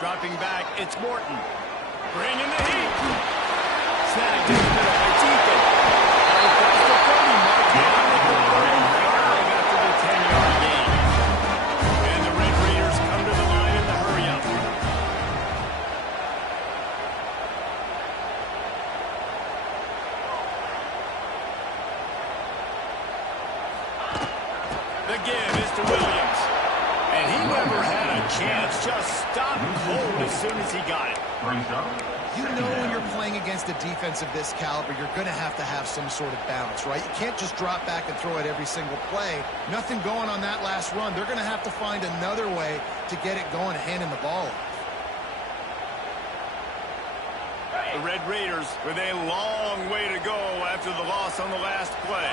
Dropping back, it's Morton. Bringing the heat. Snagged in the middle by Deacon. Right past the 30 mark. Down at the 35 after the 10-yard gain. And the Red Raiders come to the line in the hurry-up. The give is to Williams. And he never had a chance. Just stopped cold as soon as he got it. You know when you're playing against a defense of this caliber, you're going to have some sort of balance, right? You can't just drop back and throw it every single play. Nothing going on that last run. They're going to have to find another way to get it going, handing the ball off. The Red Raiders with a long way to go after the loss on the last play.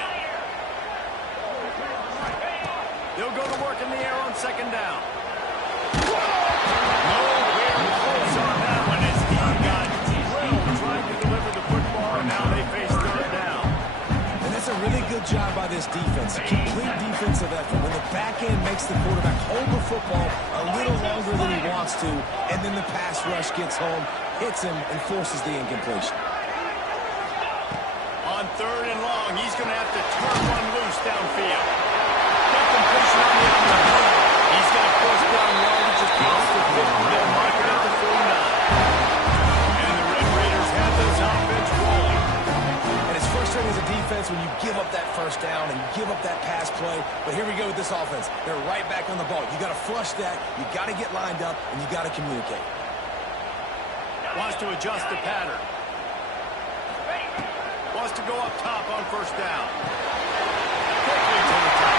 They'll go to work in the air on second down. Nowhere close on that one as he got drilled trying to deliver the football, and now they face third down. And that's a really good job by this defense. A complete defensive effort. When the back end makes the quarterback hold the football a little longer than he wants to, and then the pass rush gets home, hits him, and forces the incompletion. On third and long, he's going to have to turn one loose downfield. Completion on the outside. He's got first down yardage across the 50. They'll mark it at the 49. And the Red Raiders have this offense rolling. And it's frustrating as a defense when you give up that first down and give up that pass play. But here we go with this offense. They're right back on the ball. You got to flush that. You got to get lined up, and you got to communicate. Wants to adjust the pattern. Wants to go up top on first down. Quickly to the top.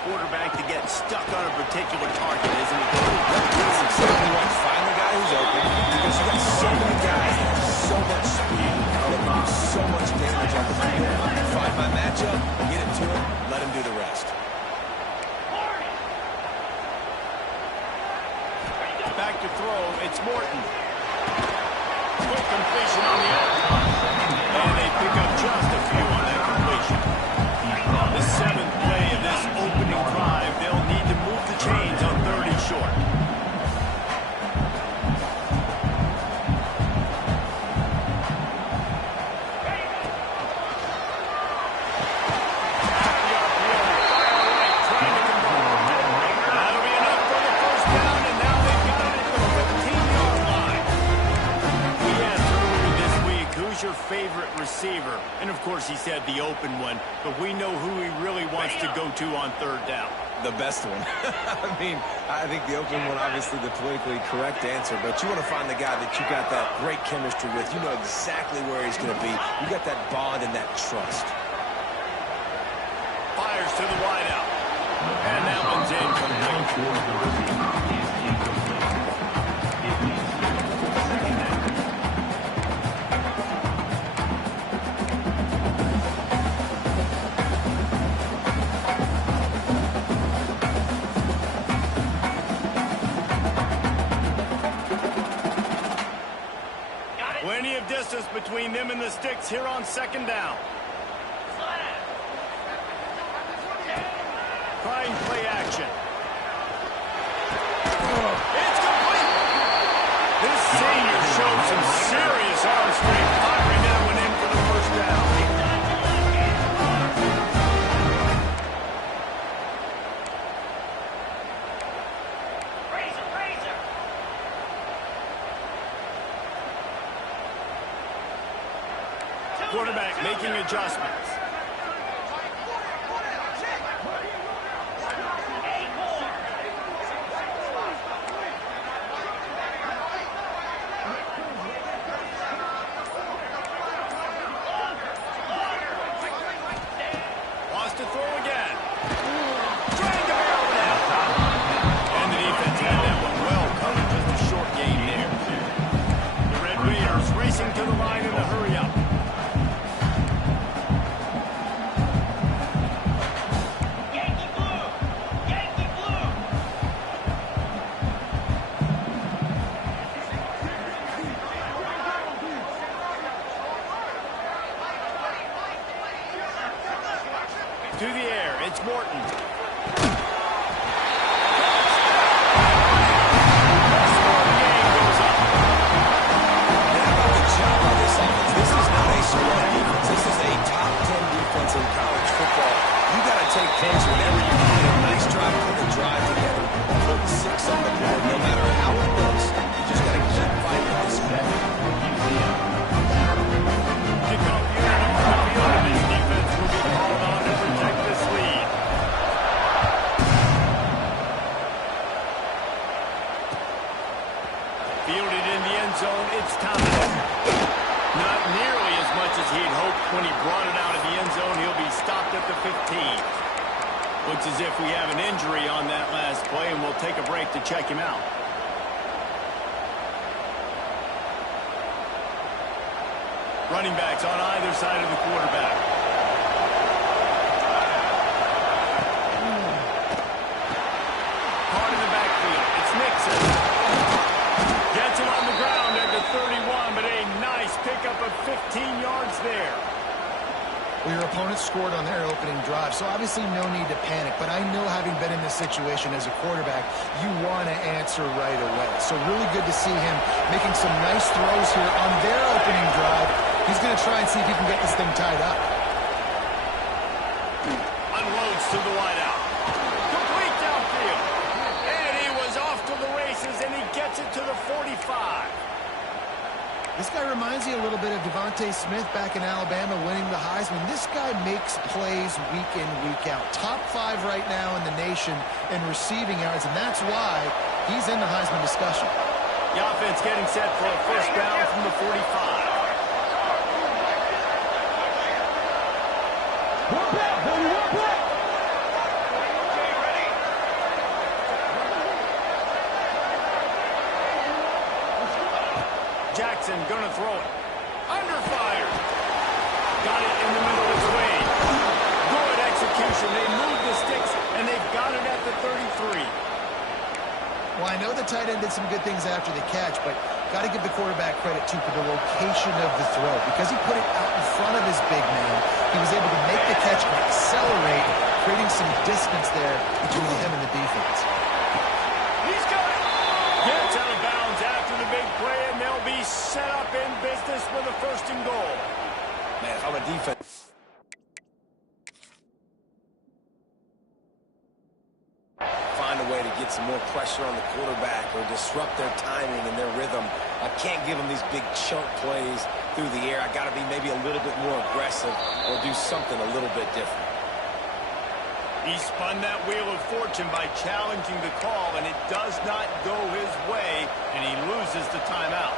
Quarterback to get stuck on a particular target, isn't it? That's exactly right. Find the guy who's open because you got so many guys that have so much speed that can do so much damage on the field. Find my matchup, get it to him, let him do the rest. Back to throw, it's Morton. Quick completion on the outside. And they pick up just a few on that completion. The seventh play of this opening drive, they'll need to move the chains on 30 short. That'll be enough for the first down, and now they've got it at the 15-yard line. We asked earlier this week, who's your favorite receiver? And of course he said the open one, but we know who he really wants to go to on third down. The best one. I think the open one, obviously the politically correct answer, but you want to find the guy that you got that great chemistry with. You know exactly where he's going to be. You got that bond and that trust. Fires to the wideout. And that one's incomplete. Plenty of distance between them and the sticks here on second down. Trying play action. It's complete. This senior showed some serious arm strength, firing that one in for the first down. Quarterback making adjustments. Wants to throw again. Trying to barrel it out. And the defense had that one well covered. Just a short game there. The Red Raiders racing to the line in the hurry-up. through the air. It's Morton. This is not a squad defense. This is a top 10 defense in college football. You got to take points whenever you can. A nice drive, put a drive together, put 6 on the board. No matter how it looks, you just got to keep fighting this squad. Kickoff unit on the field, and his defense will be called on to protect this lead. Fielded in the end zone, it's Thomas. Not nearly as much as he'd hoped when he brought it out of the end zone. He'll be stopped at the 15. Looks as if we have an injury on that last play, and we'll take a break to check him out. Running backs on either side of the quarterback. Hard in the backfield. It's Nixon. Gets him on the ground at the 31, but a nice pickup of 15 yards there. Well, your opponent scored on their opening drive, so obviously no need to panic. But I know, having been in this situation as a quarterback, you want to answer right away. So really good to see him making some nice throws here on their opening drive. He's going to try and see if he can get this thing tied up. Unloads to the wideout. Complete downfield. And he was off to the races, and he gets it to the 45. This guy reminds you a little bit of Devontae Smith back in Alabama winning the Heisman. This guy makes plays week in, week out. Top 5 right now in the nation in receiving yards, and that's why he's in the Heisman discussion. The offense getting set for a first down from the 45. One back, baby, one back. Jackson gonna throw it. Under fire. Got it in the middle of his way. Good execution. They move the sticks, and they've got it at the 33. Well, I know the tight end did some good things after the catch, but got to give the quarterback credit, too, for the location of the throw. Because he put it out in front of his big man, he was able to make the catch and accelerate, creating some distance there between him and the defense. He's got it. Gets out of bounds after the big play, and they'll be set up in business with a 1st and goal. Man, if I'm a defense. Find a way to get some more pressure on the quarterback or disrupt their timing and their rhythm. I can't give them these big chunk plays through the air. I got to be maybe a little bit more aggressive or do something a little bit different. He spun that wheel of fortune by challenging the call, and it does not go his way, and he loses the timeout.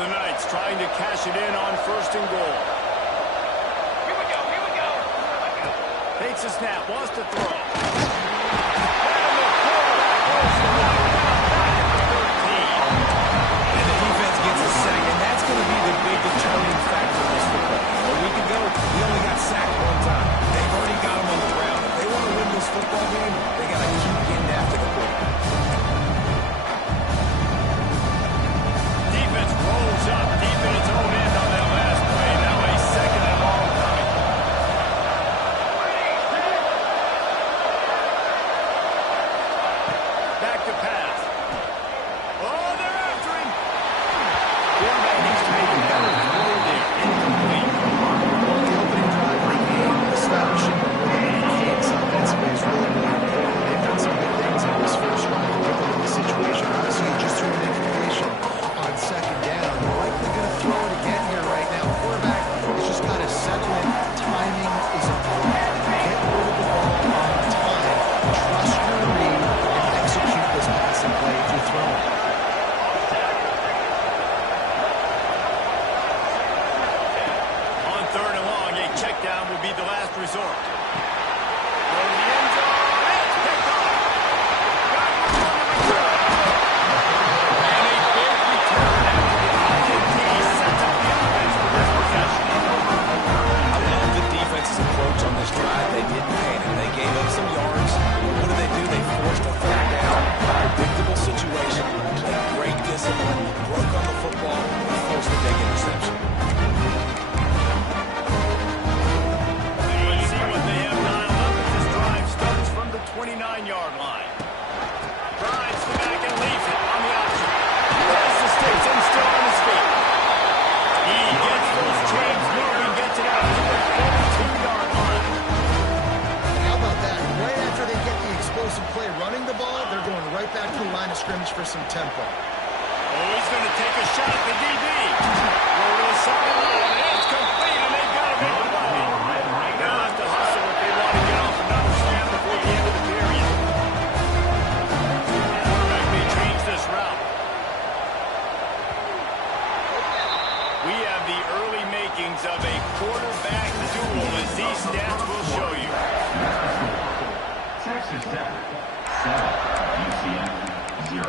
The Knights trying to cash it in on 1st and goal. Here we go, here we go. Takes a snap, wants to throw. And the quarterback goes right down back at the 13. And the defense gets a sack, and that's going to be the big determining factor in this football game. A week ago, he only got sacked 1 time. They've already got him on the ground. If they want to win this football game, they got to keep getting after the quarterback. Defense rolls up deep in its own end on that last play. Now a 2nd and long coming. 29-yard line. Drives the back and leaves it on the option. There's the sticks and still on his feet. He gets those chains moving, gets it out to the 42-yard line. How about that? Right after they get the explosive play running the ball, they're going right back to the line of scrimmage for some tempo. Oh, he's going to take a shot at the DB. Over to the sideline, and it's complete, and they've got a big play. They'll have to hustle if they want to get off another snap before the end of the period. Back, they change this route. We have the early makings of a quarterback duel, as these stats will show you. Texas Tech, 7, UCF, 0.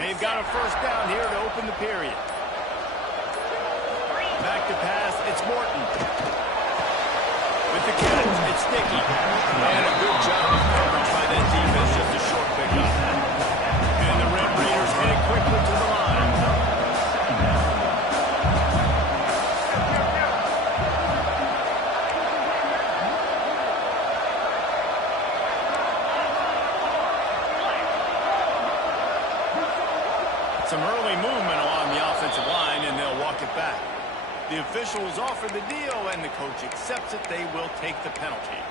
They've got a first down here to open the period. Back to pass, it's Morton. With the catch, it's Sticky. And a good job of coverage by that defense, just a short pickup. And the Red Raiders head quickly to the line. Some early movement along the offensive line, and they'll walk it back. The officials offer the deal, and the coach accepts it. They will take the penalty.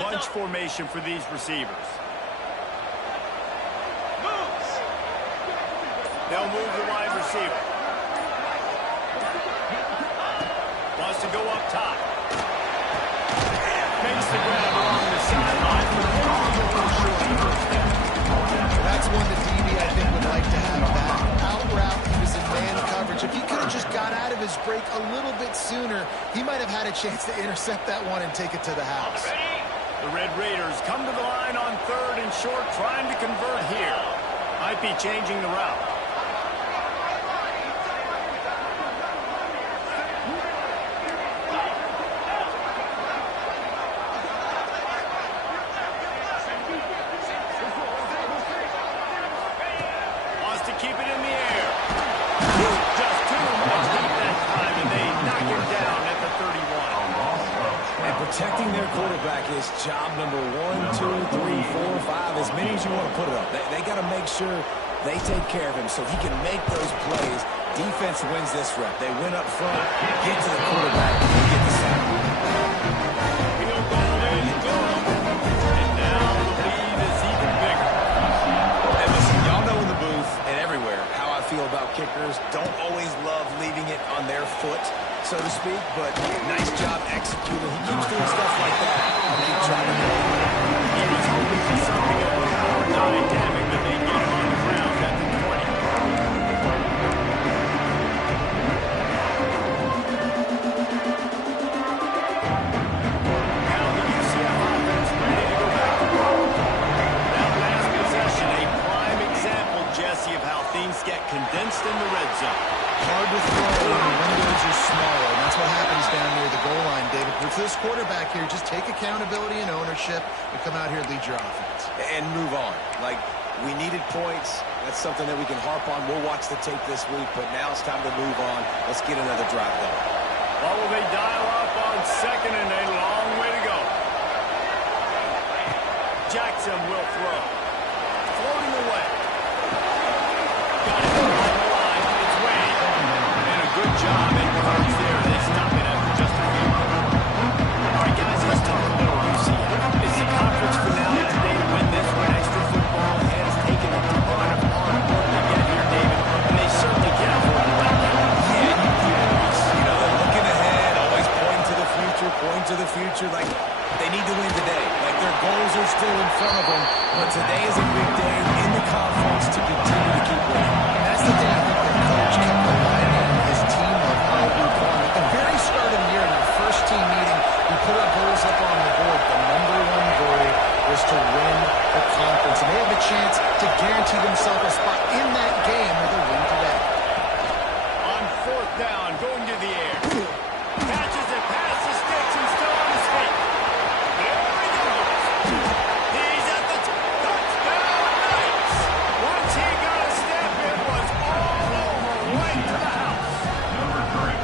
Bunch formation for these receivers. They'll move the wide receiver. Wants to go up top. Makes the grab along the sideline. That's one the DB, I think, would like to have back. Out route, he was in man coverage. If he could have just got out of his break a little bit sooner, he might have had a chance to intercept that one and take it to the house. The Red Raiders come to the line on 3rd and short, trying to convert here. Might be changing the route. Wants to keep it in the air. Just too much deep that time, and they knock him down at the 31. And protecting their quarterback is job number 1, 2, 3, 4, 5, as many as you want to put it up. They got to make sure they take care of him so he can make those plays. Defense wins this rep. They win up front, get to the quarterback, and get the sack. Field goal is good. And now the lead is even bigger. And listen, y'all know in the booth and everywhere how I feel about kickers. Don't always love leaving it on their foot, so to speak, but nice job executing. He keeps doing stuff like that. Keep trying to go. He was hoping for something of a power dynamic, but they get him on the ground at the 20. Now the UCF offense ready to go back to work. That last possession, a prime example, Jesse, of how things get condensed in the red zone. Hard to throw when the windows are smaller, and that's what happens down near the goal line, David. With this quarterback here, just take accountability and ownership and come out here and lead your offense. And move on. Like, we needed points. That's something that we can harp on. We'll watch the tape this week, but now it's time to move on. Let's get another drive going. What will they dial up on 2nd and a long way to go? Jackson will throw. Floating away. Got it on the line. It's Wade. And a good job in coverage there. They stop it after just a few. All right, guys, let's talk a little UCF. It's the conference finale today to win this one. Extra football has taken a ton of hard work to get here, David, and they certainly can't afford to let that. Yeah, you know, they're looking ahead, always pointing to the future, like they need to win today. Like their goals are still in front of them, but today is a big day in the conference to continue to keep winning. And that's the thing I think the coach kept reminding his team of all week long. At the very start of the year in their first team meeting chance to guarantee themselves a spot in that game with a win today. On fourth down, going to the air. Catches it past the sticks and still on his feet. There he goes. He's at the touchdown. Nice. Once he got a step, it was all over, right to the house. Number 3.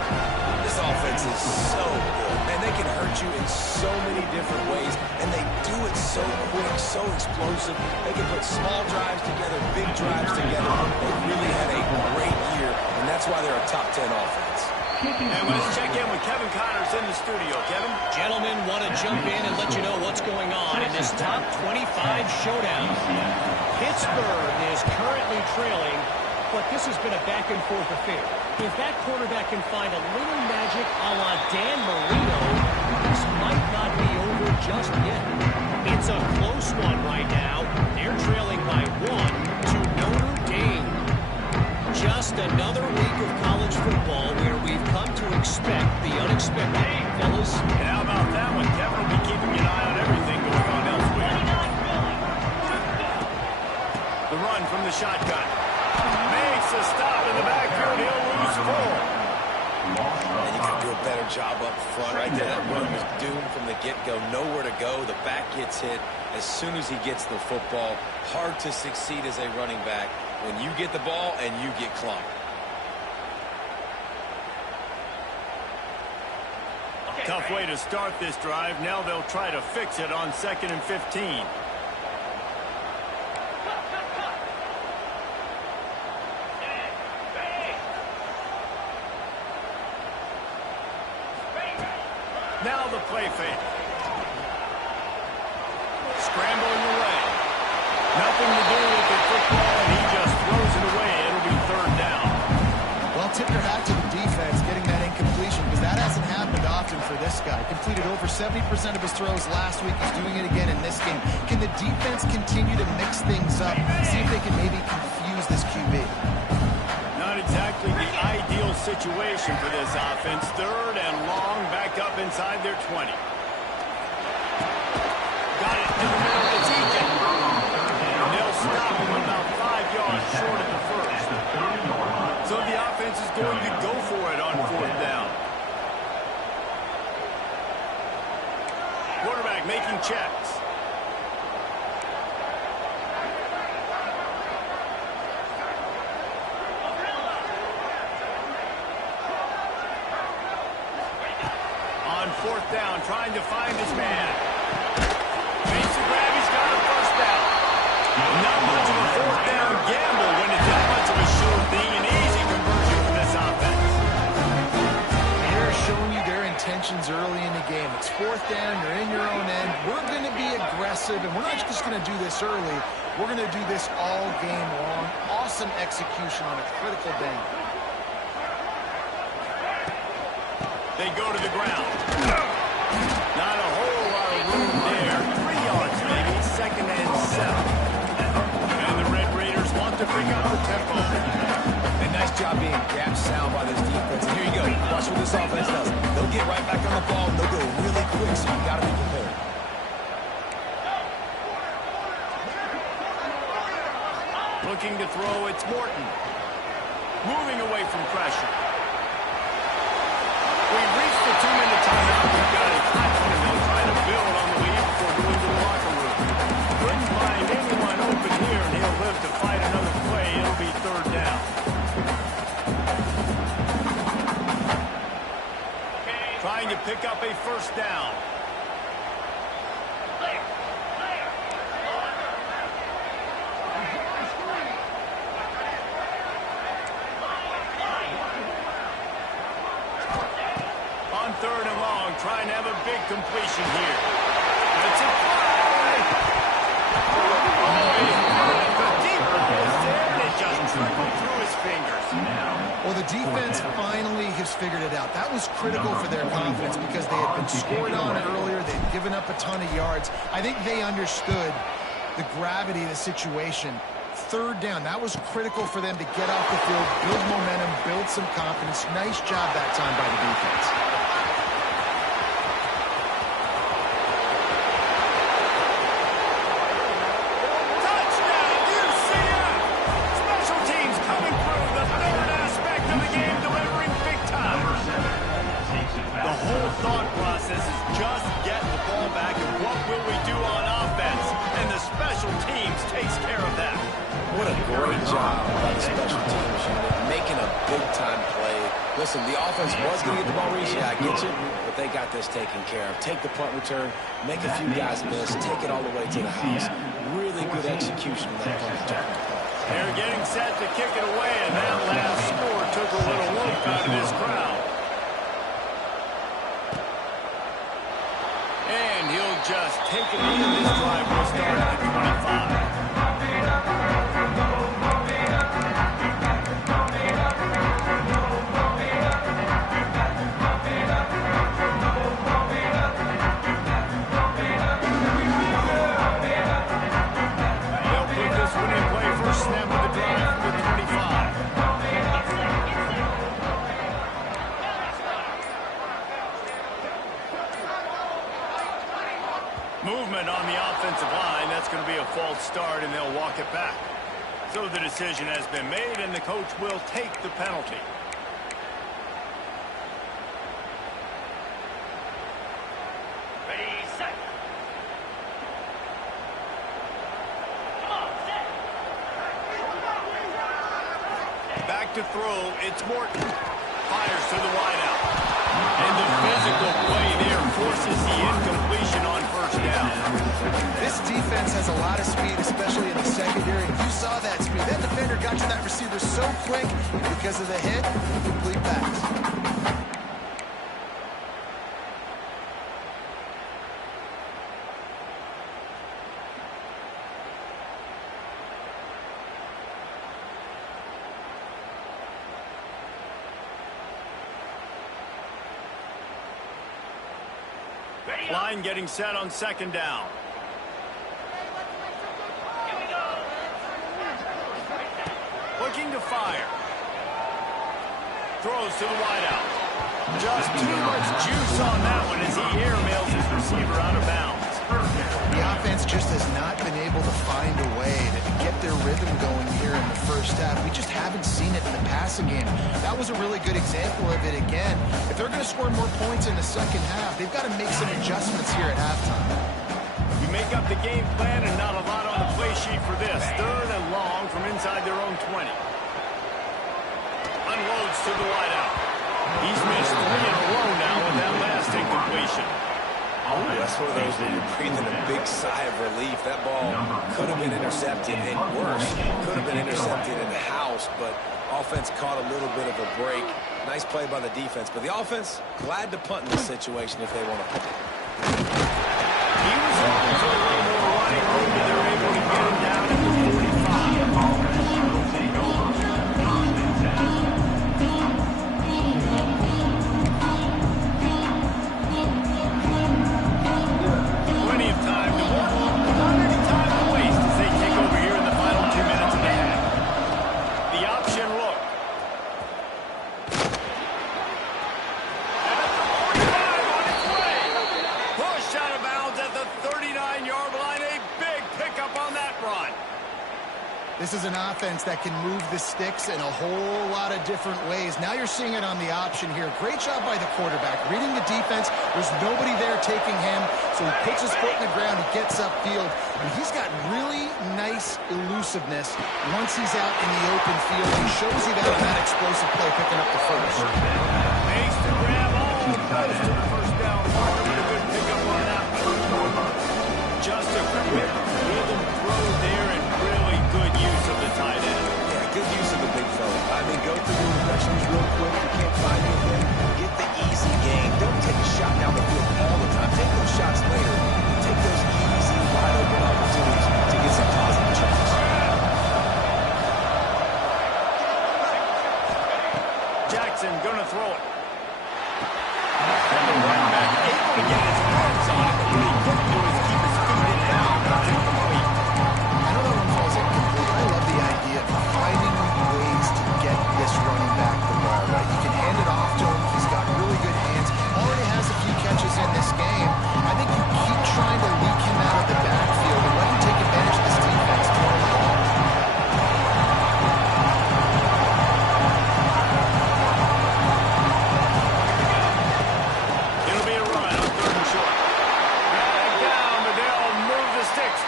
This offense is so good. Man, they can hurt you in so many different ways, and they do it so quick, so explosive. They can put small drives together, big drives together. They really had a great year, and that's why they're a top 10 offense. And let's check in with Kevin Connors in the studio. Kevin? Gentlemen, want to jump in and let you know what's going on in this top 25 showdown. Pittsburgh is currently trailing, but this has been a back-and-forth affair. If that quarterback can find a little magic a la Dan Marino, this might not be over just yet. It's a close one right now. They're trailing by 1 to Notre Dame. Just another week of college football where we've come to expect the unexpected. Hey, fellas. And how about that one? Kevin will be keeping an eye on everything going on elsewhere. The run from the shotgun. Makes a stop in the backfield. He'll lose 4. And you got to do a better job up front right there. That run was doomed from the get-go. Nowhere to go. The back gets hit as soon as he gets the football. Hard to succeed as a running back when you get the ball and you get clocked. Tough way to start this drive. Now they'll try to fix it on 2nd and 15. Now the play fake. Scrambling away. Nothing to do with the football, and he just throws it away. It'll be 3rd down. Well, tip your hat to the defense getting that incompletion because that hasn't happened often for this guy. Completed over 70% of his throws last week. He's doing it again in this game. Can the defense continue to mix things up? See if they can maybe confuse this QB. Not exactly the ideal situation for this offense. 3rd and long, back up inside their 20. Got it in the middle of the T-Tech. And they'll stop him about 5 yards short of the first. So the offense is going to go for it on 4th down. Quarterback making checks. On 4th down, trying to find his man. Makes the grab, he's got a 1st down. Not much of a 4th down gamble when it's that much of a sure thing. An easy conversion from this offense. They're showing you their intentions early in the game. It's 4th down, you're in your own end. We're going to be aggressive, and we're not just going to do this early. We're going to do this all game long. Awesome execution on a critical down. They go to the ground. Not a whole lot of room there. 3 yards maybe, 2nd and 7. And the Red Raiders want to pick up the tempo. And nice job being gap sound by this defense. And here you go. Watch what this offense does. They'll get right back on the ball, and they'll go really quick, so you've got to be prepared. Looking to throw, it's Morton. Moving away from pressure. We've reached the 2-minute timeout. We've got a touchdown, and they'll try to build on the lead before going to the locker room. Couldn't find anyone open here, and he'll live to fight another play. It'll be 3rd down. Trying to pick up a 1st down. On 3rd and long, trying to have a big completion here. It's a fly. Oh, he had the deep ball there, and it just trickled through his fingers. Well, the defense finally has figured it out. That was critical for their confidence because they had been scored on earlier. They'd given up a ton of yards. I think they understood the gravity of the situation. 3rd down, that was critical for them to get off the field, build momentum, build some confidence. Nice job that time by the defense. Touchdown, This is just getting the ball back, and what will we do on offense? And the special teams takes care of that. What a great job by the special teams unit, making a big-time play. Listen, the offense was going to get the ball reached. Yeah, I get you, but they got this taken care of. Take the punt return, make a few guys miss, take it all the way to the house. Really good execution of that punt return. They're getting set to kick it away, and that last score took a little look out of this crowd. And he'll just take it in. This drive will start at the 25. Movement on the offensive line. That's going to be a false start, and they'll walk it back. So the decision has been made, and the coach will take the penalty. Ready, set. Come on, set. Back to throw. It's Morton. Fires to the wideout. And the physical play there forces the incompletion on first down. This defense has a lot of speed, especially in the secondary. If you saw that speed, that defender got to that receiver so quick, and because of the hit, incomplete pass. Line getting set on second down. Looking to fire. Throws to the wideout. Just too much juice on that one as he airmails his receiver out of bounds. The offense just has not been able to find a way to get their rhythm going here in the first half. We just haven't seen it in the passing game. That was a really good example of it again. If they're going to score more points in the second half, they've got to make some adjustments here at halftime. You make up the game plan and not a lot on the play sheet for this. Third and long from inside their own 20. Unloads to the wideout. He's missed 3 in a row now with that last incompletion. That's one of those where you're breathing a big sigh of relief. That ball could have been intercepted, and worse, could have been intercepted in the house, but offense caught a little bit of a break. Nice play by the defense, but the offense glad to punt in this situation if they want to punt. He was hoping for a little more running room, but they're able to get him down at the 45. Plenty of time to work. Not any time to waste as they take over here in the final 2 minutes and a half. The option look. At the 45 on its way. Push out of bounds at the 39-yard line. A big pickup on that run. This is an offense that can move the sticks in a whole lot of different ways. Now you're seeing it on the option here. Great job by the quarterback. Reading the defense, there's nobody there taking him, so he puts his foot in the ground, he gets upfield, and he's got really nice elusiveness once he's out in the open field. He shows you that on that explosive play, picking up the first. Makes the grab all close to the first down mark, but a good pickup on that one. Just a quick rhythm throw there and really good use of the tight end. Yeah, good use of the big fella. I mean, go through the progressions real quick. You can't find anything. Get the easy gain. Don't take a shot down the field all the time. Take those shots later. Take those easy, wide open opportunities to get some positive chances. Jackson gonna throw it. And the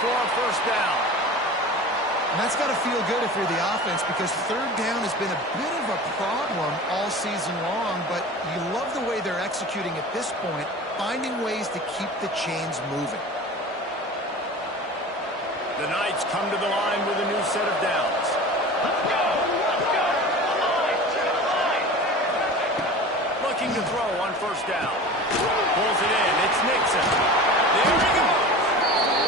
for a first down. And that's got to feel good if you're the offense, because third down has been a bit of a problem all season long, but you love the way they're executing at this point, finding ways to keep the chains moving. The Knights come to the line with a new set of downs. Let's go! Let's go! Line! Looking to throw on first down. Pulls it in. It's Nixon. There he goes.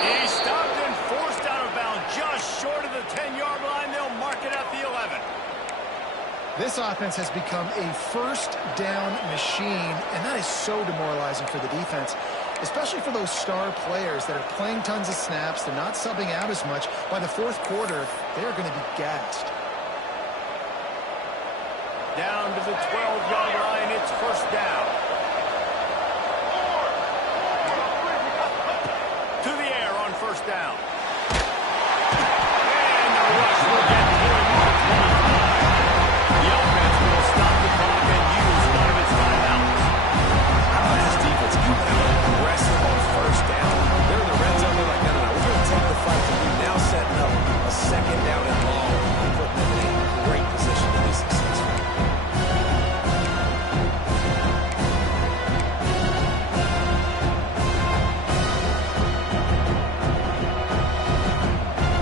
He's stopped and forced out of bounds just short of the 10-yard line. They'll mark it at the 11. This offense has become a first down machine, and that is so demoralizing for the defense, especially for those star players that are playing tons of snaps. They're not subbing out as much. By the fourth quarter, they're going to be gassed. Down to the 12-yard line. It's first down. To the air on first down. And the rush will get going on 25. The offense will stop the clock and use one of its timeouts. How about this defense coming out aggressive on first down? They're in the red zone. They're like, no, we're going to take the fight to you. Now setting up a second down and long, putting them in a great position to be successful.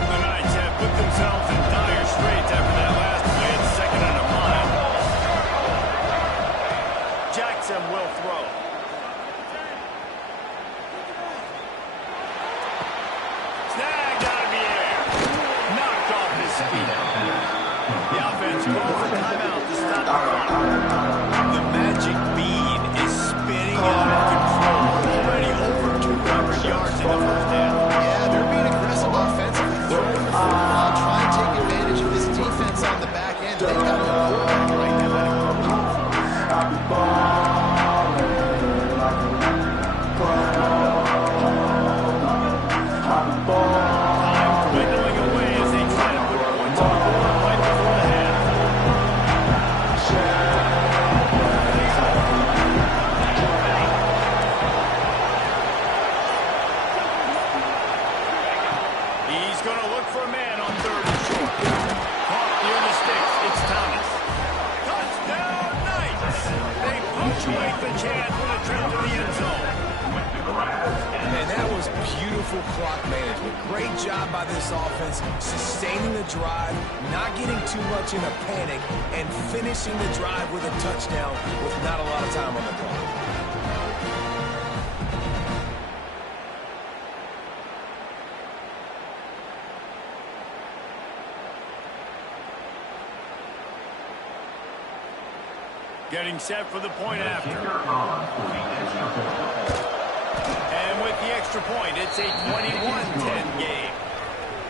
The Knights have put themselves in dire straits after that last play. It's second and a mile. Jackson will throw. Snagged out of the air. Knocked off his feet. The offense calls a timeout to stop the clock. The magic bean is spinning out of control. Already over 200 yards in the first half. Yeah, they're being aggressive offensively, throwing the football, trying to take advantage of this defense on the back end. They've got a quarterback right now that Time dwindling away as they try to put points on the board right before the half. He's going to look for a man on third and short. Caught near the sticks. It's Thomas. Touchdown, Knights! They punctuate the chance with a trip to the end zone. And that was beautiful clock management. Great job by this offense, sustaining the drive, not getting too much in a panic, and finishing the drive with a touchdown with not a lot of time on the clock. Getting set for the point after. And with the extra point, it's a 21-10 game.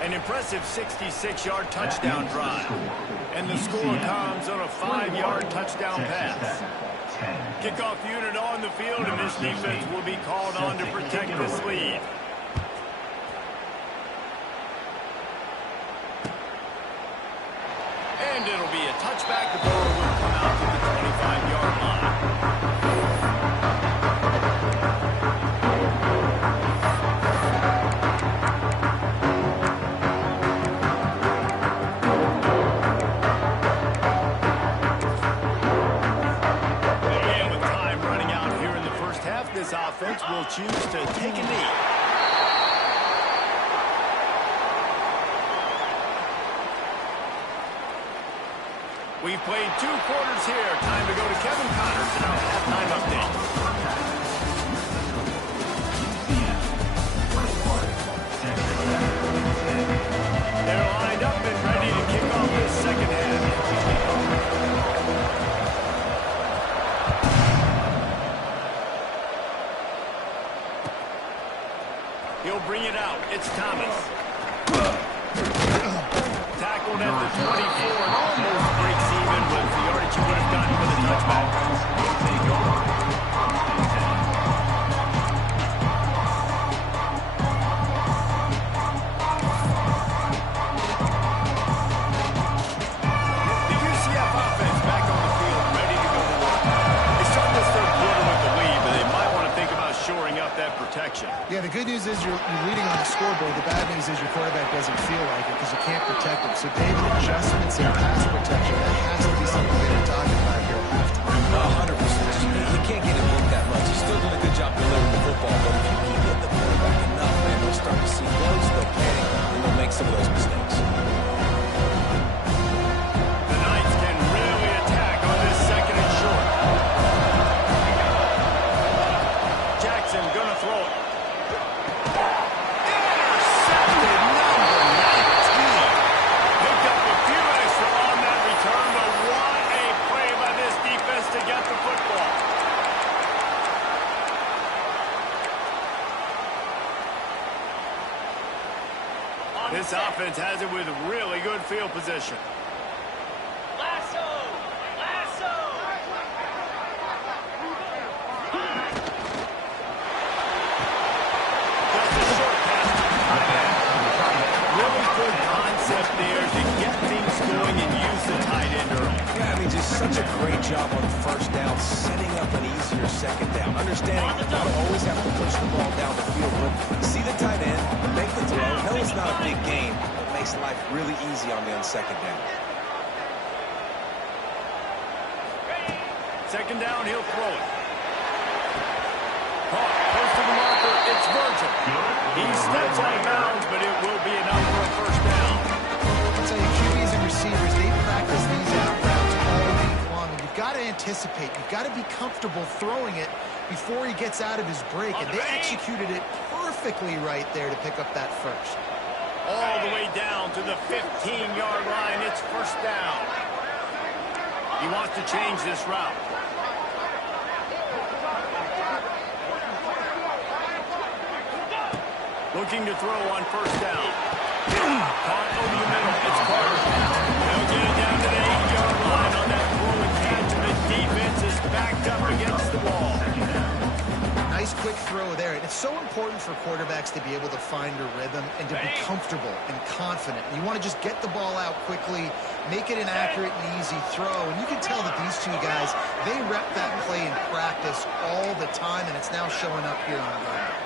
An impressive 66-yard touchdown drive. And the score comes on a 5-yard touchdown pass. Kickoff unit on the field, and this defense will be called on to protect this lead. And it'll be a touchback. The ball will come out to the 25-yard line. And with time running out here in the first half, this offense will choose to take a knee. We've played 2 quarters here. Time to go to Kevin Connors in our halftime update. They're lined up and ready to kick off this second half. He'll bring it out. It's Thomas. Tackled at the 24 and almost breaks even with the yardage he would have gotten with a touchback. The UCF offense back on the field, ready to go to work. They start this third quarter with the lead, but they might want to think about shoring up up that protection. Yeah, the good news is you're leading on the scoreboard. The bad news is your quarterback doesn't feel like it because you can't protect him. So, David, adjustments in pass protection, that has to be something that you're talking about here at halftime. 100%. You can't get him hit that much. He's still doing a good job delivering the football, but if you keep hitting the quarterback enough, man, they'll start to see those, they'll panic, and they'll make some of those mistakes. The Knights can really attack on this second and short. Jackson gonna throw it. Intercepted, number 19. Picked up a few extra on that return, but what a play by this defense to get the football. This offense has it with really good field position. Lasso! Lasso! Just a short pass to the tight end. Really good concept there to get things going and use the tight end early. Yeah, I mean, just such a great job on first down, setting up an easier second down. Understanding you don't always have to push the ball down the field, but see the tight end, make the throw. No, it's not a big game, but makes life really easy on me on second down. Second down, he'll throw it. Caught, close to the marker, it's Virgil. He steps out of bounds, but it will be enough for a first down. I'll tell you, QBs and receivers, they practice these out routes all week long. And you've got to anticipate. You've got to be comfortable throwing it before he gets out of his break. And they executed it perfectly right there to pick up that first. All the way down to the 15-yard line. It's first down. He wants to change this route. Looking to throw on first down. Caught over the middle. It's Carter. They'll get it down to the 8-yard line on that throw and catch. The defense is backed up against the wall. Nice quick throw there. And it's so important for quarterbacks to be able to find a rhythm and to be comfortable and confident. And you want to just get the ball out quickly, make it an accurate and easy throw. And you can tell that these two guys, they rep that play in practice all the time, and it's now showing up here on the ground.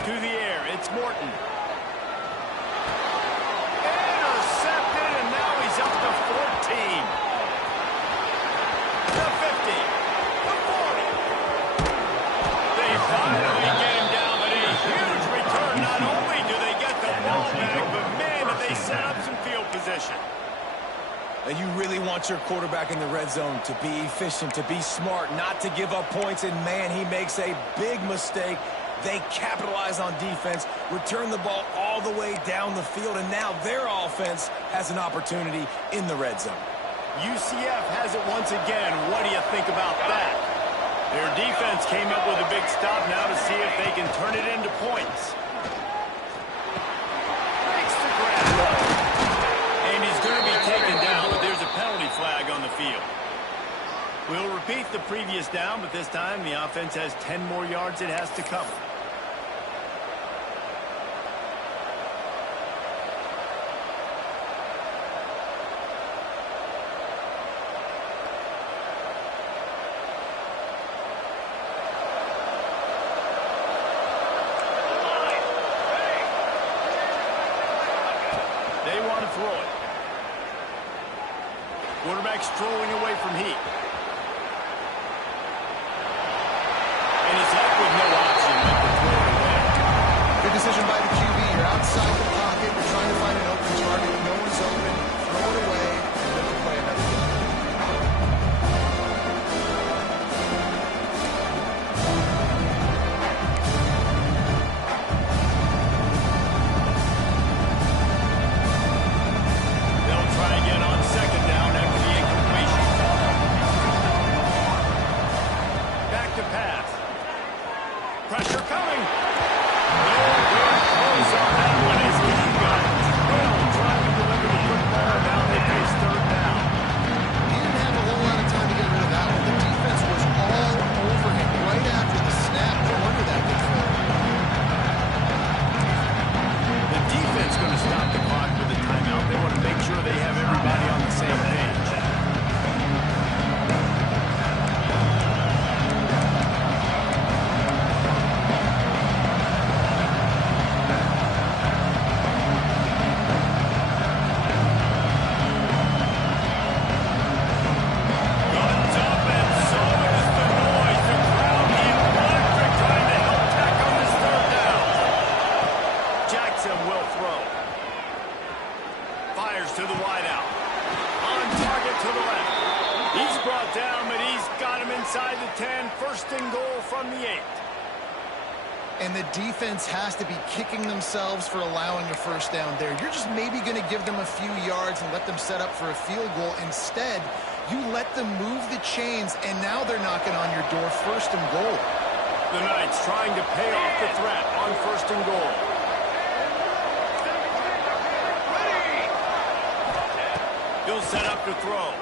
To the air, it's Morton. Intercepted, and now he's up to 14. The 50. The 40. They finally get him down, but a huge return. Not only do they get the ball back, but man, do they set up some field position. And you really want your quarterback in the red zone to be efficient, to be smart, not to give up points. And, man, he makes a big mistake. They capitalize on defense, return the ball all the way down the field, and now their offense has an opportunity in the red zone. UCF has it once again. What do you think about that? Their defense came up with a big stop now to see if they can turn it into points. Breaks the ground. And he's going to be taken down, but there's a penalty flag on the field. We'll repeat the previous down, but this time the offense has 10 more yards it has to cover. They want to throw it. Quarterback strolling away from heat. And he's left with no option but to throw it away. Good decision by the QB. You're outside the pocket. You're trying to find an open target. No one's open. Throw it away and let the play another game. They'll try again on second down after the incompletion. and will throw. Fires to the wideout. On target to the left. He's brought down, but he's got him inside the 10. First and goal from the 8. And the defense has to be kicking themselves for allowing a first down there. You're just maybe going to give them a few yards and let them set up for a field goal. Instead, you let them move the chains, and now they're knocking on your door. First and goal. The Knights trying to pay off the threat on first and goal. He'll set up to throw.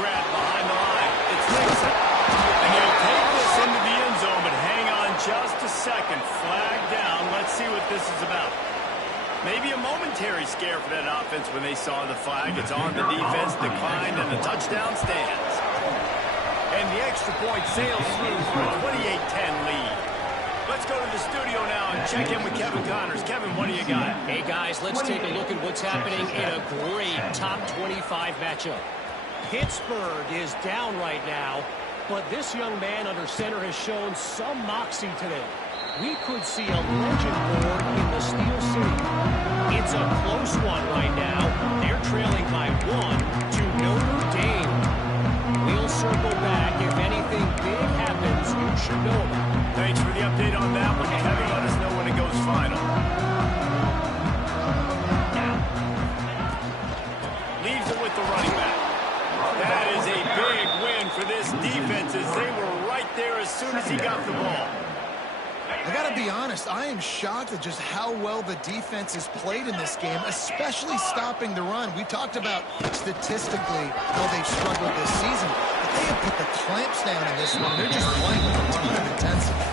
Grab behind the line. It's Nixon. And he'll take this into the end zone, but hang on just a second. Flag down. Let's see what this is about. Maybe a momentary scare for that offense when they saw the flag. It's on the defense, declined, and the touchdown stands. And the extra point sails through for a 28-10 lead. Let's go to the studio now and check in with Kevin Connors. Kevin, what do you got? Hey, guys, let's take a look at what's happening in a great top 25 matchup. Pittsburgh is down right now, but this young man under center has shown some moxie today. We could see a legend born in the Steel City. It's a close one right now. They're trailing by 1 to Notre Dame. We'll circle back. If anything big happens, you should know about it. Thanks for the update on that one. Kevin, let us know when it goes final. Leaves it with the running back. That is a big win for this defense as they were right there as soon as he got the ball. I got to be honest, I am shocked at just how well the defense has played in this game, especially stopping the run. We talked about statistically how they've struggled this season, but they have put the clamps down in this one. They're just playing with a ton of intensity.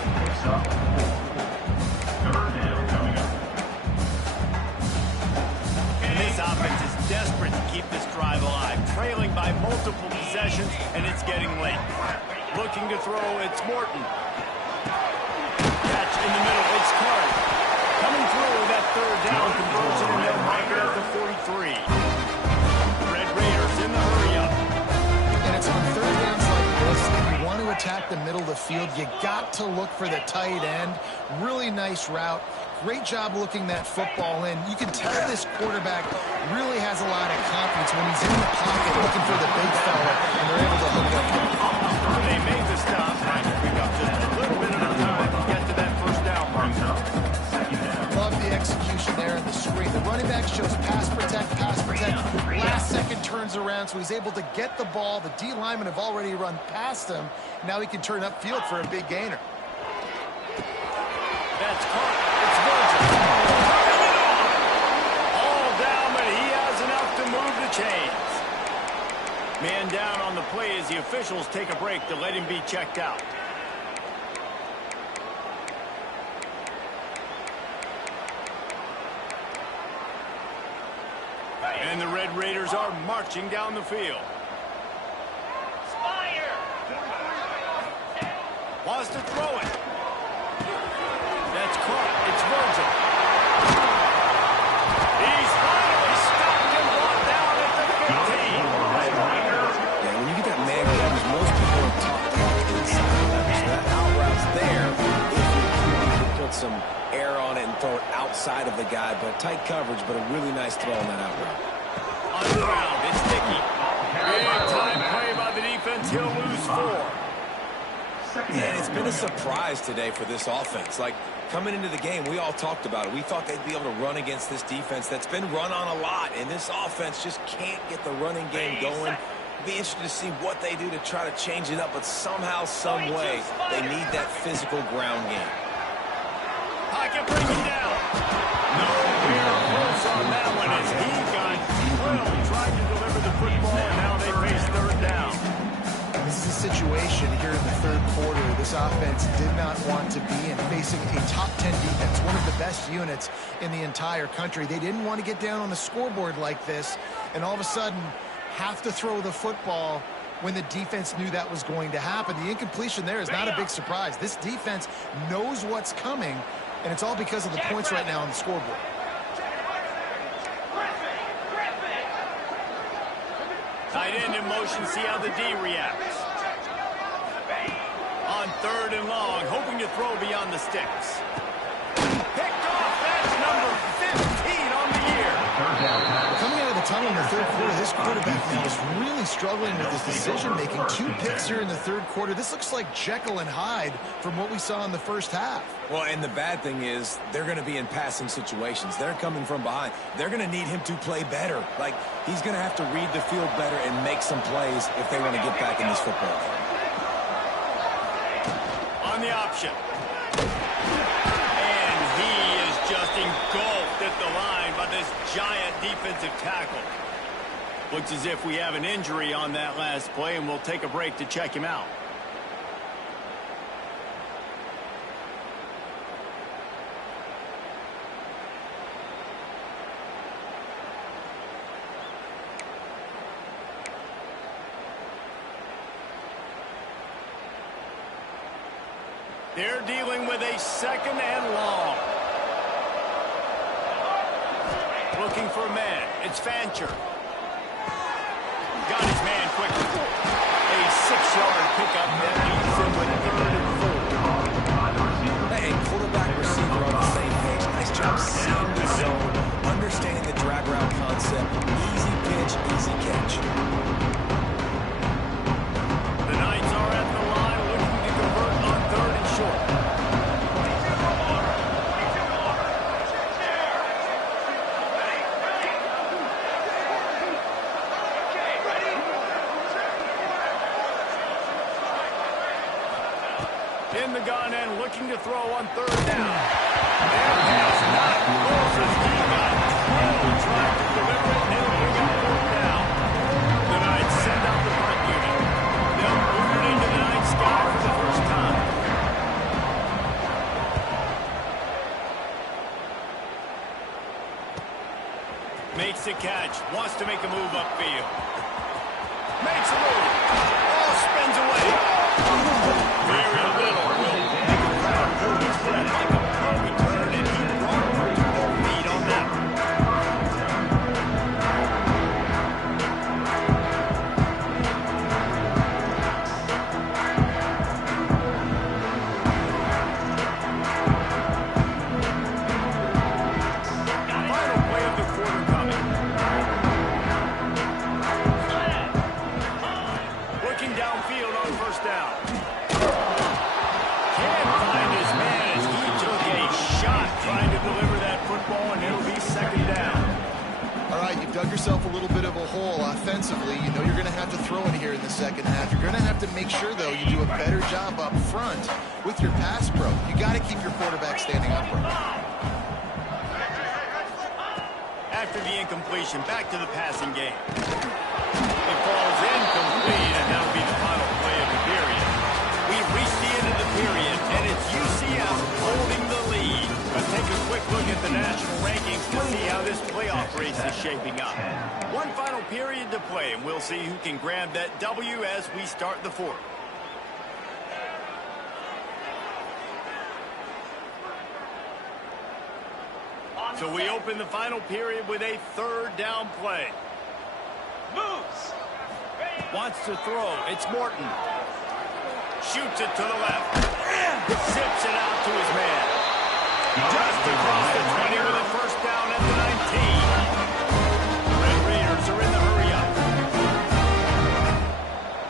And this offense is desperate to keep this drive alive, trailing by multiple possessions, and it's getting late. Looking to throw, it's Morton. Catch in the middle, it's Carter. Coming through with that third down conversion, and they'll mark it at the 43. Red Raiders in the hurry-up. And it's on third downs like this. If you want to attack the middle of the field, you got to look for the tight end. Really nice route. Great job looking that football in. You can tell this quarterback really has a lot of confidence when he's in the pocket looking for the big fella, and they're able to hook up. They made the stop. Trying to pick up just a little bit of time to get to that first down mark. Love the execution there in the screen. The running back shows pass protect, pass protect. Last second turns around, so he's able to get the ball. The D linemen have already run past him. Now he can turn upfield for a big gainer. That's caught. It's Virgil. All down, but he has enough to move the chains. Man down on the play as the officials take a break to let him be checked out. And the Red Raiders are marching down the field. Wants to throw it. That's caught. It's Virgil. He's finally stopped and brought down at the 15. Yeah, when you get that man coverage, most people are talking inside leverage. That out route's there. If you can put some air on it and throw it outside of the guy, but tight coverage, but a really nice throw on that out route. On the ground, it's Dickey. Big time play by the defense. He'll lose 4. Yeah, and it's been a surprise today for this offense. Like, coming into the game, we all talked about it. We thought they'd be able to run against this defense that's been run on a lot, and this offense just can't get the running game going. Be interested to see what they do to try to change it up, but somehow, some way, they need that physical ground game. Pocket brings him down. Nowhere close on that one as he got drilled trying to deliver the football, and now they face third down. This is a situation here in the third quarter this offense did not want to be in, facing a top 10 defense, one of the best units in the entire country. They didn't want to get down on the scoreboard like this, and all of a sudden have to throw the football when the defense knew that was going to happen. The incompletion there is not a big surprise. This defense knows what's coming, and it's all because of the points right now on the scoreboard. Tight end in motion, see how the D reacts. On third and long, hoping to throw beyond the sticks. Picked off quarterback now is really struggling with his decision-making. 2 picks here in the third quarter. This looks like Jekyll and Hyde from what we saw in the first half. Well, and the bad thing is they're going to be in passing situations. They're coming from behind. They're going to need him to play better. Like, he's going to have to read the field better and make some plays if they want to get back in this football game. On the option. And he is just engulfed at the line by this giant defensive tackle. Looks as if we have an injury on that last play, and we'll take a break to check him out. They're dealing with a 2nd and long. Looking for a man. It's Fancher. Got his man quickly. A 6-yard pickup that leaves him with 3rd and 4. Hey, quarterback receiver on the same page. Nice job seeing the zone, understanding the drag route concept. Easy pitch, easy catch. The Knights are at the line looking to convert on 3rd and short. In the gun and looking to throw on 3rd down. Their pass not close. He got 12 trying to deliver it, and it'll bring up 4th down. The Knights send out the punt unit. They'll move it into the night sky for the first time. Makes the catch. Wants to make a move upfield. Makes a move. Ball spins away. Very little will make a crowd hold his breath like a punt return, and he brought him to their feet on that one. Final play of the quarter coming. Looking downfield on 1st down. Can't find his man as he took a shot trying to deliver that football, and it'll be 2nd down. All right, you've dug yourself a little bit of a hole offensively. You know you're going to have to throw it here in the second half. You're going to have to make sure, though, you do a better job up front with your pass pro. You got to keep your quarterback standing upright. After the incompletion, back to the passing game. It falls incomplete, and that'll be the final play of the period. We've reached the end of the period, and it's UCF holding the lead. Let's take a quick look at the national rankings to see how this playoff race is shaping up. One final period to play, and we'll see who can grab that W as we start the 4th. So we open the final period with a 3rd down play. Moves. Wants to throw. It's Morton. Shoots it to the left. Zips it out to his man. Just across the 20 with a 1st down at the 19. Red Raiders are in the hurry-up.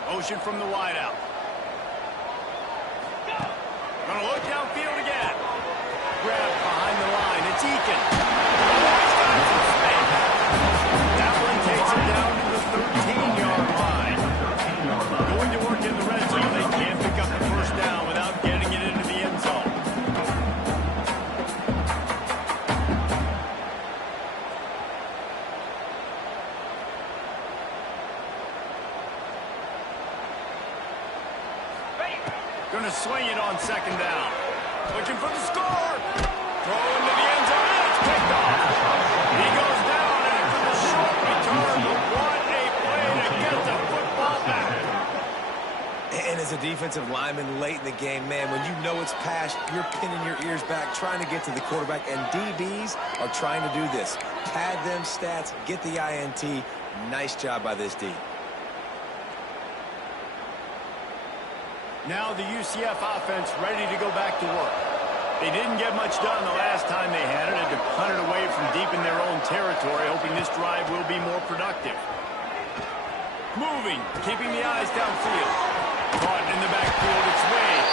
Motion from the wideout. Gonna look downfield again. Grab behind the line. It's Eakin. That one takes him down to the 13-yard line. Going to work in the red zone. They can't pick up the 1st down without getting it into the end zone. Going to swing it on 2nd down. Looking for the score. Throw into the end zone. And it's picked off. He goes down after the short return. But what a play to get the football back. And as a defensive lineman late in the game, man, when you know it's passed, you're pinning your ears back, trying to get to the quarterback, and DBs are trying to do this. Pad them stats, get the INT. Nice job by this D. Now the UCF offense ready to go back to work. They didn't get much done the last time they had it. Had to punt it away from deep in their own territory, hoping this drive will be more productive. Moving, keeping the eyes downfield. Caught in the backfield, it's Wade.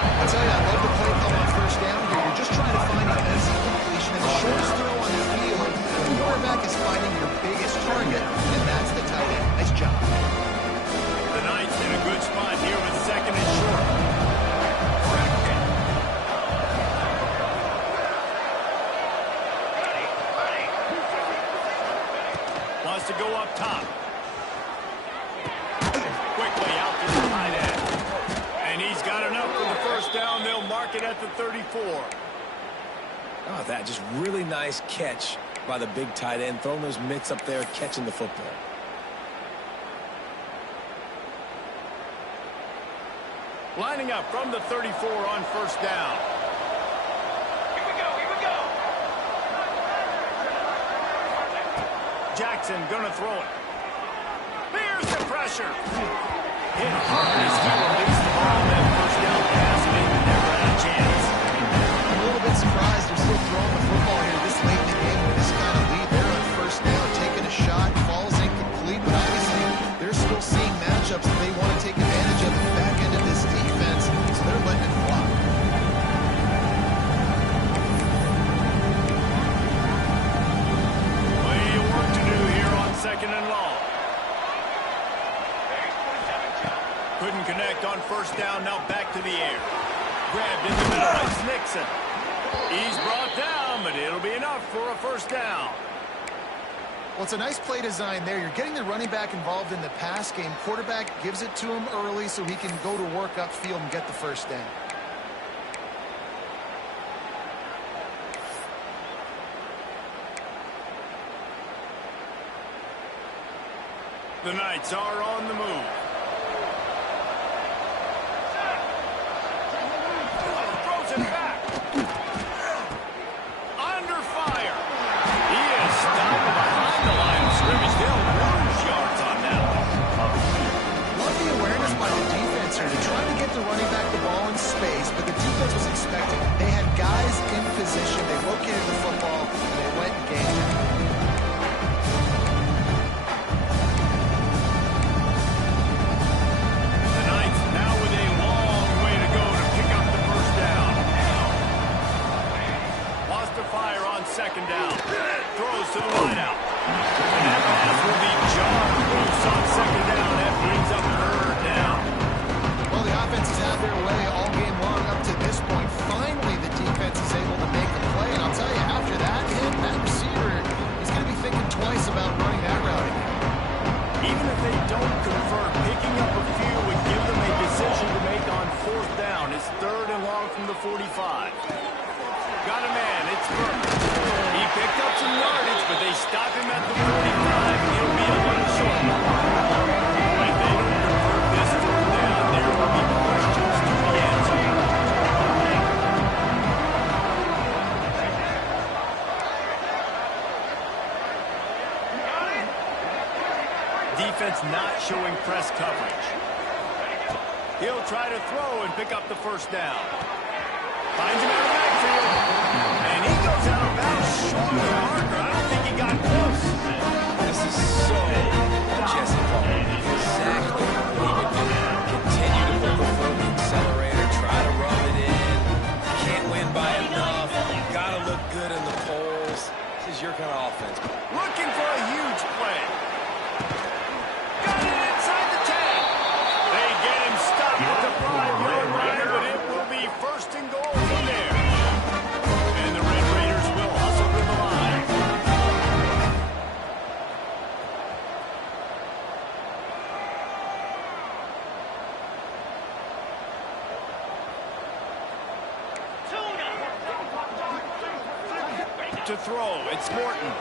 I tell you, I love the play call on first down here. You're just trying to find an easy completion and the shortest throw on the field. The quarterback is finding your biggest target, and that's the tight end. Nice job. The Knights in a good spot here with second and short. Wants to go up top. Quickly out to the tight end. And he's got enough for the first down. They'll mark it at the 34. Oh, that just really nice catch by the big tight end, throwing those mitts up there, catching the football. Lining up from the 34 on first down. Here we go. Jackson gonna throw it. Here's the pressure. Hit hard as he released the ball. That first down pass, and they never had a chance. I'm a little bit surprised they're still throwing the football here this late in the game with this kind of lead. They're on first down, taking a shot, falls incomplete, but obviously they're still seeing matchups that they want to take advantage of at the back end of this defense, so they're letting it fly. Plenty of work to do here on second and long. Couldn't connect on first down, now back to the air. Grabbed in the middle, it's Nixon. He's brought down, but it'll be enough for a first down. Well, it's a nice play design there. You're getting the running back involved in the pass game. Quarterback gives it to him early so he can go to work upfield and get the first down. The Knights are on the move. Throws it back. Under fire. He is stopped behind the line of scrimmage. They'll lose yards on that one. Love the awareness by the defense here. They're trying to get the running back the ball in space, but the defense was expecting it. They had guys in position. They located the football, and they went and gained it. The Knights now with a long way to go to pick up the first down. Lost to fire on second down. Throws to the wideout. And that pass will be jarred loose on second down. That brings up third down. Well, the offenses have their way all game long up to this point. Finally, the defense is able to make a play, and I'll tell you, after that hit, that receiver is going to be thinking twice about running that route again. Even if they don't convert, picking up a few would give them a decision to make on fourth down. It's third and long from the 45. Got a man, it's Burke. He picked up some yardage, but they stop him at the 45, and he'll be a little short. If they don't convert this fourth down, there will be questions to be answered. Defense not showing press coverage. He'll try to throw and pick up the first down. Finds him out of the backfield. And he goes out of bounds short of the marker. I don't think he got close. This is so Jesse Paul. Exactly what he would do. Continue to put the foot in the accelerator, try to rub it in. Can't win by enough. Gotta look good in the polls. This is your kind of offense. Looking for a huge play. Got it inside the 10. They get him stopped at the 5-yard line, but it will be first and goal from there. And the Red Raiders will hustle to the line. To throw, it's Morton.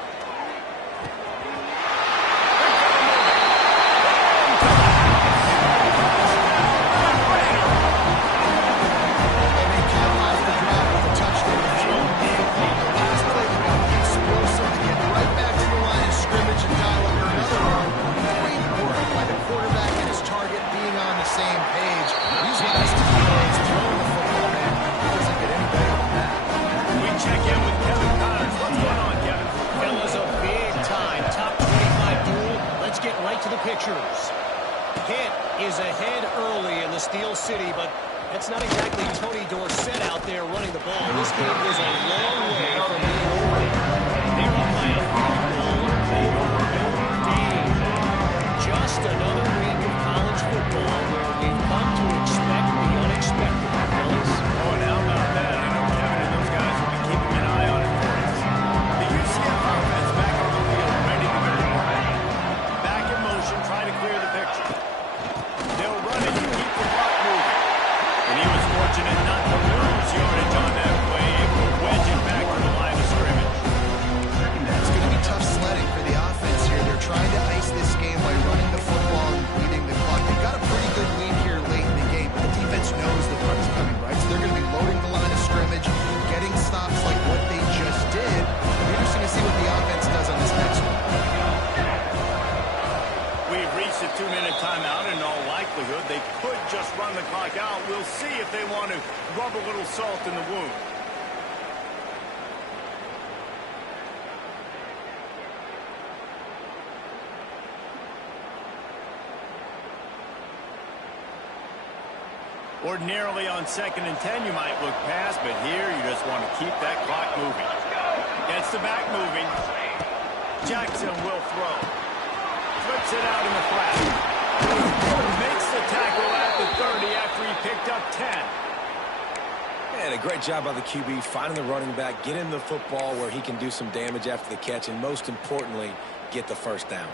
is ahead early in the Steel City, but that's not exactly Tony Dorsett out there running the ball. This game is a long way from being over. They're up by a field goal over Notre Dame. Just another week of college football where we've come to expect the unexpected. Fellas. Oh, and how about that? I know Kevin and those guys will be keeping an eye on it for us. The UCF offense back on the field, ready to go. Back in motion, trying to clear the picture. They'll run it and keep the clock moving. And he was fortunate not to lose yardage on that play, able to wedge it back to the line of scrimmage. It's going to be tough sledding for the offense here. They're trying to ice this game by running the football and bleeding the clock. They've got a pretty good lead here late in the game, but the defense knows the run is coming, right? So they're going to be loading the line of scrimmage, getting stops like what they just did. It'll be interesting to see what the offense does on this next one. We've reached a 2-minute timeout. In all likelihood, they could just run the clock out. We'll see if they want to rub a little salt in the wound. Ordinarily on 2nd and 10, you might look past, but here you just want to keep that clock moving. Gets the back moving. Jackson will throw. Flips it out in the flat. Makes the tackle at the 30 after he picked up 10. And a great job by the QB finding the running back, getting the football where he can do some damage after the catch, and most importantly, get the first down.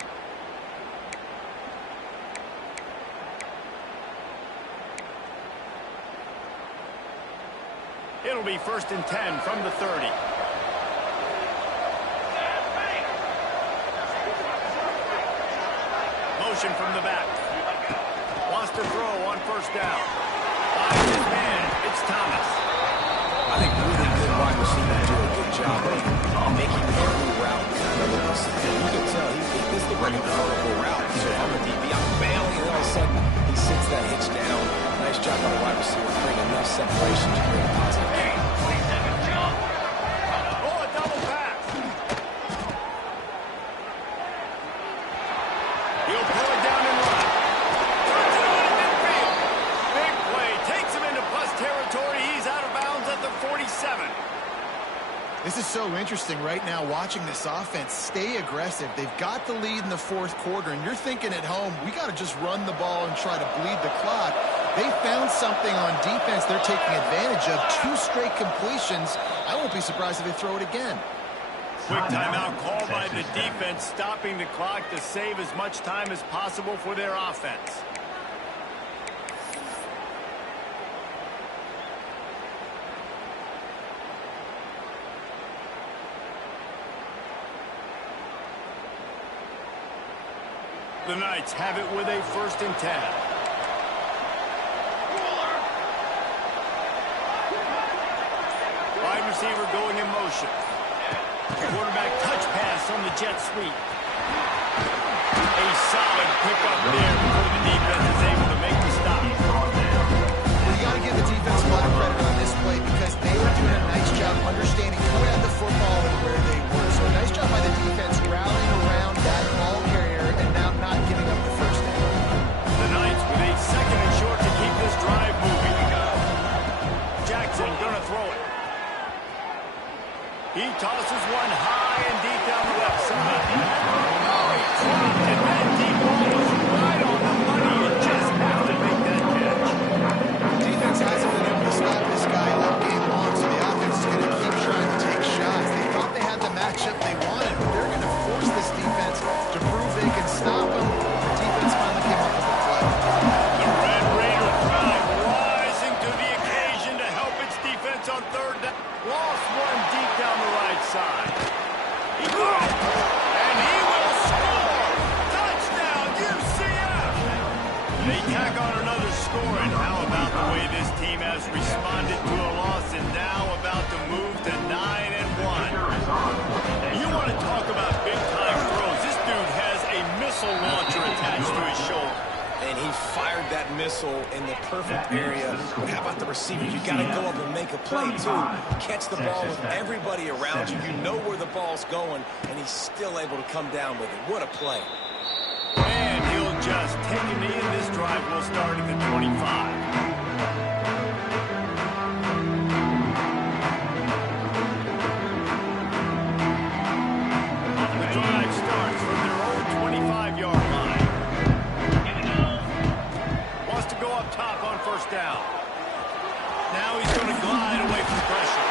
It'll be 1st and 10 from the 30. Motion from the back. Wants to throw on 1st down. Finds his man. It's Thomas. I think really good wide receivers do a good job of making every route kind of look the same. You can tell this is the right vertical route. So if I'm a DB, I'm bailing, and all of a sudden he sits that hitch down. Nice job by the wide receiver, bring enough separation to bring a positive gain. Oh, a double pass. He'll pull it down and run. Turns it on in midfield. Big play. Takes him into plus territory. He's out of bounds at the 47. This is so interesting right now watching this offense stay aggressive. They've got the lead in the 4th quarter, and you're thinking at home, we got to just run the ball and try to bleed the clock. They found something on defense they're taking advantage of. 2 straight completions. I won't be surprised if they throw it again. Quick timeout called by the defense, stopping the clock to save as much time as possible for their offense. The Knights have it with a 1st and 10. Wide receiver going in motion. Quarterback touch pass on the jet sweep. A solid pickup there before the defense is able to make the stop. Well, you got to give the defense a lot of credit on this play because they were doing a nice job understanding who had the football and where they were. So a nice job by the defense rallying around that ball carrier and now not giving up the first down. The Knights with a 2nd and short to keep this drive moving. Jackson gonna throw it. He tosses one high and deep down the left side. Oh, he dropped it. That deep ball was right on the money. You just have to make that catch. The defense hasn't been able to stop this guy all game long, so the offense is going to keep trying to take shots. They thought they had the matchup they wanted, but they're going to force this defense to prove they can stop them. The defense finally came up with a play. The Red Raider crowd rising to the occasion to help its defense on 3rd down. Lost one deep down the right side. He got it, and he will score. Touchdown, UCF. They tack on another score, and how about the way this team has responded to a loss and now about to move to 9-1. You want to talk about big-time throws. This dude has a missile launcher attached to his shoulder. And he fired that missile in the perfect area. But how about the receiver? You got to go up and make a play, too. Catch the ball with everybody around you. You know where the ball's going, and he's still able to come down with it. What a play. And he'll just take a knee, and this drive will start at the 25. The drive starts from their own 25-yard line. Wants to go up top on first down. Now he's going to glide away from pressure.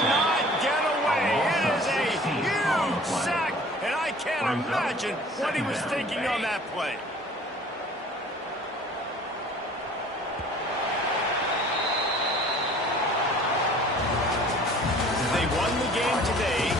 Cannot get away. It is a huge sack, and I can't imagine what he was thinking on that play. They won the game today.